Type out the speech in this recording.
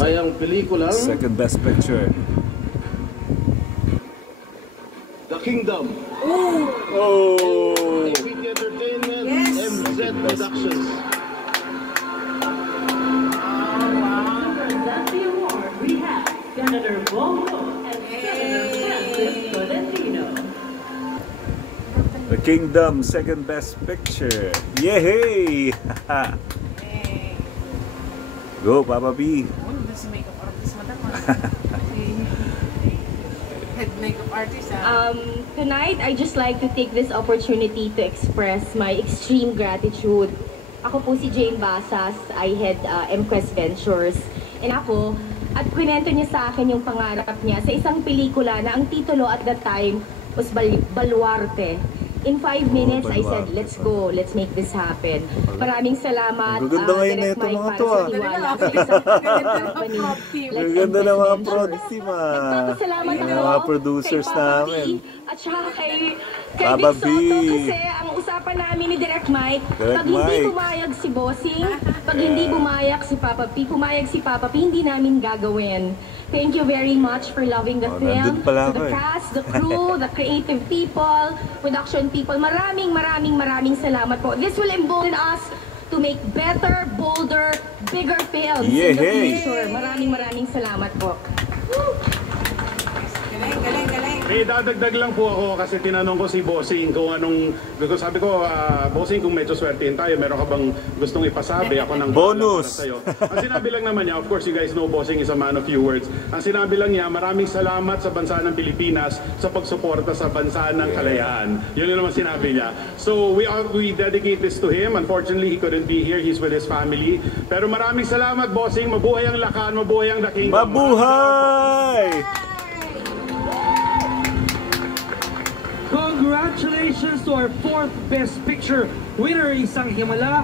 ay ang pelikulang Second Best Picture. The Kingdom. Oh! APT Entertainment, Yes. MZ Productions. That's the award. We have Senator Bongo and Senator Francis Tolentino. The Kingdom, Second Best Picture. Yay! Go, Papa B. Doon si makeup artist, madam. Si head makeup artist, Tonight, I just like to take this opportunity to express my extreme gratitude. Ako po si Jane Basas. I head MQuest Ventures. And ako, at kwento niya sa akin yung pangarap niya sa isang pelikula na ang titulo at that time was Baluarte. In 5 minutes, I said, let's go, let's make this happen. Maraming salamat. Ang gaganda ngayon na ito mga to, ah. Ang ganda ng mga prod team, Nagpapasalamat yung ako mga producers kay Papa namin. B at saka kay Papa Big Soto B. kasi ang usapan namin ni Direct Mike, Direct pag hindi Mike. pumayag si Bossing, pag hindi pumayag si Papa P, hindi namin gagawin. Thank you very much for loving the film, pala to the ako, cast, the crew, the creative people, production people. Maraming salamat po. This will embolden us to make better, bolder, bigger films in the future. Maraming salamat po. galing. May dadagdag lang po ako kasi tinanong ko si Bossing kung anong, sabi ko, Bossing, kung medyo swertein tayo, meron ka bang gustong ipasabi? Ako ng bonus! Sa'yo. Ang sinabi lang naman niya, of course you guys know Bossing is a man of few words. Ang sinabi lang niya, maraming salamat sa bansa ng Pilipinas sa pagsuporta sa bansa ng kalayaan. Yun yung naman sinabi niya. So we dedicate this to him. Unfortunately, he couldn't be here. He's with his family. Pero maraming salamat, Bossing. Mabuhay ang Lakan, mabuhay ang The Kingdom. Mabuhay! Congratulations to our 4th Best Picture winner, Isang Himala.